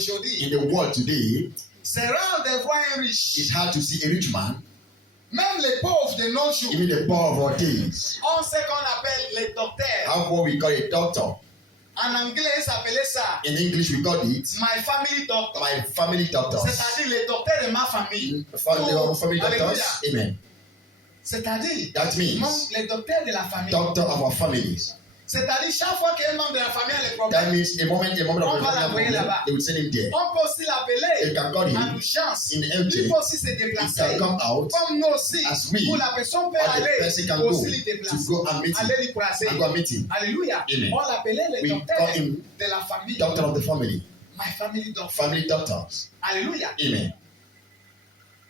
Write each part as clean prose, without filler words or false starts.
aujourd'hui, in the world today, c'est rare de voir un riche. it's hard to see a rich man, Même les pauvres de nos jours, even the poor of our days. on sait qu'on appelle les docteurs. How what we call a doctor. En anglais, ils appelaient ça In English, we call it my family doctor. my family doctors. C'est-à-dire les docteurs de ma famille. Family doctors. Alléluia. Amen. C'est-à-dire That means les docteurs de la famille. doctor of our families. C'est-à-dire chaque fois qu'un membre de la famille a des That problèmes, means a moment of the family, they will send him there. on peut aussi They l'appeler can call en him urgence. in Il urgent. peut aussi se He déplacer. can come out Comme nous aussi, as we, où la personne peut or the aller person can go aussi lui to déplacer. go and meet him. Aller lui placer. And go and meet him. Alléluia. Amen. On l'appelait les We docteurs call him de la famille. Doctor of the family. My family doctor. Family doctors. Alléluia. Amen.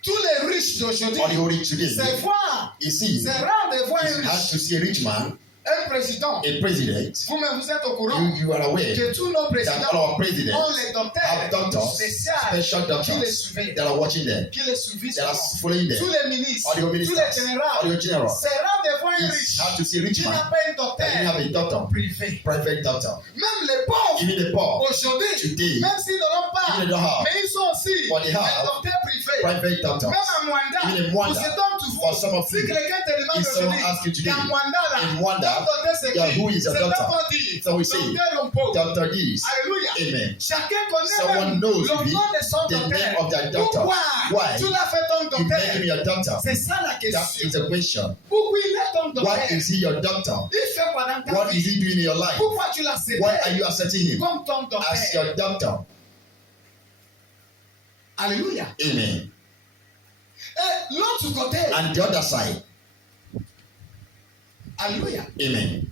Tous les riches d'aujourd'hui, All the rich today, c'est voir. you see, C'est rare de voir un it's hard riche, to see a rich man, un président. a president. Vous-même, vous êtes au courant You are aware que tous nos that présidents all our ont presidents les have docteurs doctors, spéciaux special qui les doctors surveillent, that are watching them, qui les surveillent. that are following them. Tous les ministres, All the tous les ministers, all généraux. the generals. C'est rare de voir un It's riche hard to see a rich qui n'a man pas un that didn't have docteur a doctor, privé. private doctor. Même les pauvres, Even the poor aujourd'hui, today, même s'ils n'en ont pas, even they don't have, mais ils sont aussi but they have des docteurs privés. private doctors. Même à Mwanda, Even in pour Mwanda, cet homme, tu for some vois, of si you, quelqu'un te demande if someone aujourd'hui, asks you today, qu'à Mwanda, là, in Mwanda, ton docteur c'est yeah, qui? who is your C'est doctor? pas pour dire, So we say, docteur Lompo. Doctor this. Alléluia. Amen. Chacun connaît Someone même knows le me, nom de son the name docteur. of their doctor. Pourquoi Why? tu l'as fait ton You make him docteur? your doctor. C'est ça la That question. is the question. Pourquoi il est ton docteur? Why is he your doctor? Il fait quoi dans ta What is vie? he doing in your life? Pourquoi tu l'as cédé Why are you accepting him comme ton as docteur? your doctor? Alléluia. Amen. Et l'autre côté, And the other side, alléluia. amen.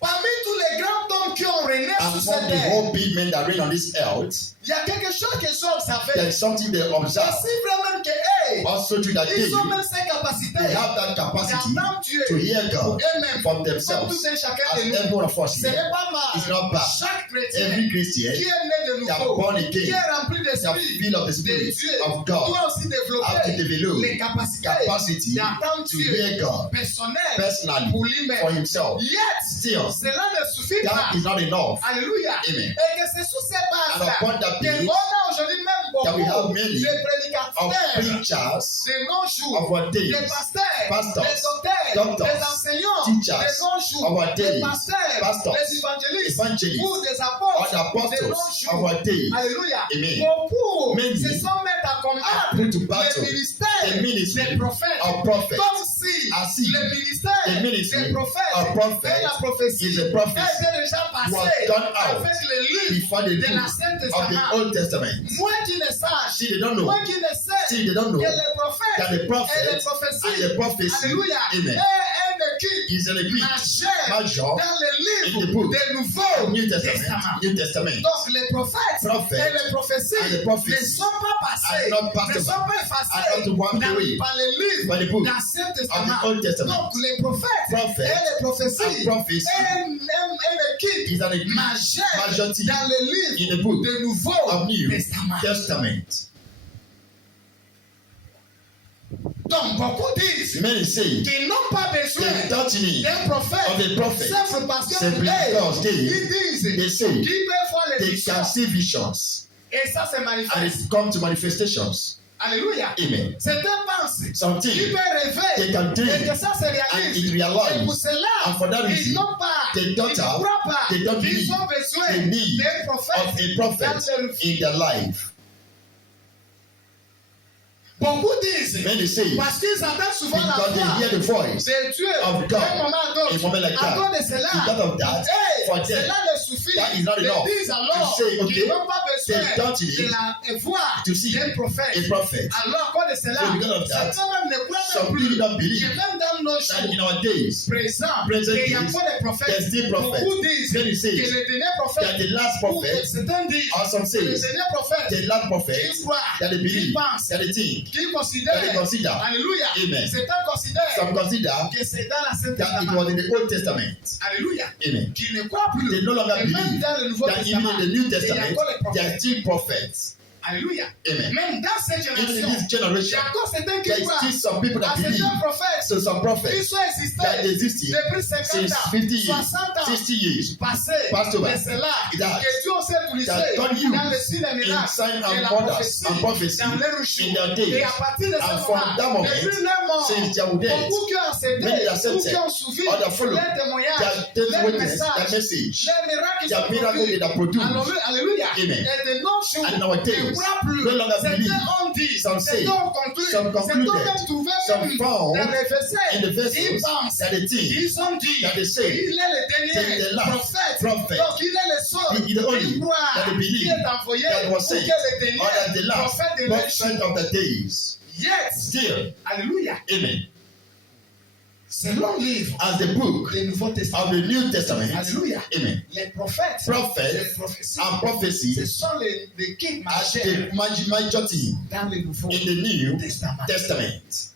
Parmi tous les grands hommes qui ont régné And sur from cette the terre, whole big men that reign on this earth, il y a quelque chose qu'ils ont observé. there is something they C'est observe. vraiment que, hey, Also to that day, ils ont même cette capacité they have that capacity d'entendre Dieu to hear God eux-mêmes, from comme themselves. tout un chacun As de nous. every one of us Ce here, n'est pas it's mal. not bad. Chaque chrétien Every qui Christian est né de that nouveau, born qui again, est rempli that d'esprit feel of the de Spirit Dieu, of God, doit aussi have to développer develop les capacités capacity d'entendre to Dieu hear God personnel personally pour for lui-même. himself. Yet, Still, cela ne suffit pas. that is not enough. Alléluia. Amen. Et que c'est sous ces And bases upon that que base, on a aujourd'hui même that we have beaucoup many de of prédicateurs preachers de nos jours, of our days, des pasteurs, pastors, des docteurs, doctors, des enseignants teachers de nos jours, of our des days, pasteurs, pastors, des évangélistes evangelists, ou des or apôtres the de apostles nos of jours. our days. Alléluia. Amen. Beaucoup Many se sont mis à are combattre put to battle le ministère the ministry des prophètes. of prophets. Comme si As if le ministère the ministry des prophètes of prophets et la prophétie is a prophecy était déjà was passé gone out avec le livre before the de book l'Ancien of the Testament. Old Testament. Moi qui ne sache, See, they don't know. moi qui ne sais See, they don't know que les that prophètes the et les prophets prophéties, and the prophecy, alléluia, amen, est un équipe is an equipe majeur major dans le in the livre book des Nouveaux New Testaments. Testament. New Testament. Donc les prophètes Prophets et les prophéties and the prophets ne sont pas passés, are not passed ne sont over, pas are effacés not wiped away par les livres by the book d'Ancien of Testament. the Old Testament. Donc les prophètes Prophets et les prophéties and prophecy une équipe is an equipe majeure majority dans le in livre the book du Nouveau of New Testament. Testament. Donc beaucoup disent Many say qu'ils n'ont pas besoin they don't need d'un prophète. of a prophet Simple parce que simply because ils disent they say qu'ils peuvent voir les they visions. can see visions Et ça se and manifeste. it come to manifestations. Alléluia. Amen. Certains pensent Something qu'ils peuvent they rêver can et dream que ça se and réalise. it Et pour realize. cela, And for that ils reason, n'ont pas, they ils don't ne croient pas they don't qu'ils believe ont besoin they need d'un prophète of a prophet dans leur vie. in their life. Beaucoup disent Many say parce qu'ils entendent souvent la because they voix hear the voice de Dieu of God d'un moment à a moment like d'autre. À that. cause de cela, Because of that, hey, for them, cela ne suffit. that is not Ils enough. disent alors To say, okay, qu'ils n'ont pas they besoin don't need de la voix to see d'un prophète. a prophet. Alors, à cause de cela, So because of that, certains même ne croient some même plus people don't believe que même dans nos that in jours our days, présents, present qu'il y a days, encore des prophètes. there's still prophets. Beaucoup disent Many que say le dernier that prophète, the last ou prophet, certains disent or some que le say dernier prophète, the last prophet qu'ils croient, that they qu'ils believe, pensent, that they think, qu'ils that considèrent, they consider. alléluia, Amen. certains considèrent Some consider que c'est dans l'Ancien that it Testament. was in the Old Testament. Alléluia. Amen. Qui ne croient plus. They no longer Et même believe dans le Nouveau that even Testament, in the New il y a Testament encore les there are prophètes. still prophets. Alléluia. Amen. Même dans cette Even in génération, this il y generation, a encore certains there qui is croient still some people à that believe. certains prophètes So some qui prophets sont that existés existed depuis 50 since ans, 50 years, 60 ans, 60 years, passés. passed over. Mais c'est là It has. que Dieu s'est utilisé That God used dans le signe des in miracles sign et and la wonders and prophecy dans leur in jour. their days. Et à partir de And ce from that moment, moment, depuis leur mort, since their death, beaucoup qui ont accepté, many accepted, beaucoup qui ont suivi other followed, leur témoignage, their leur witness, their message, message, les miracles their sont miracle produits. they are produced. Alléluia. Amen. Et de nos jours, And nowadays, ne croient plus. no longer believe. Certains ont dit, Some say, certains ont conclu, some certains concluded, ont même trouvé some même found dans les in versets. the Ils vessels pensent, that they think ils ont dit, that they say, il est le that dernier the last prophète. prophet, Donc il est le seul he is the only qui croit, that they believe qui est envoyé that was pour sent, que le dernier or that the last prophète de leur prophet of the days. Yet, Still, alléluia, amen. selon le livre As the book du Nouveau Testament, of the New Testament, alléluia, amen. les prophètes, les Prophets prophéties, and ce prophecy sont les qui as marchaient the major thing dans le Nouveau in the New Testament. Testament.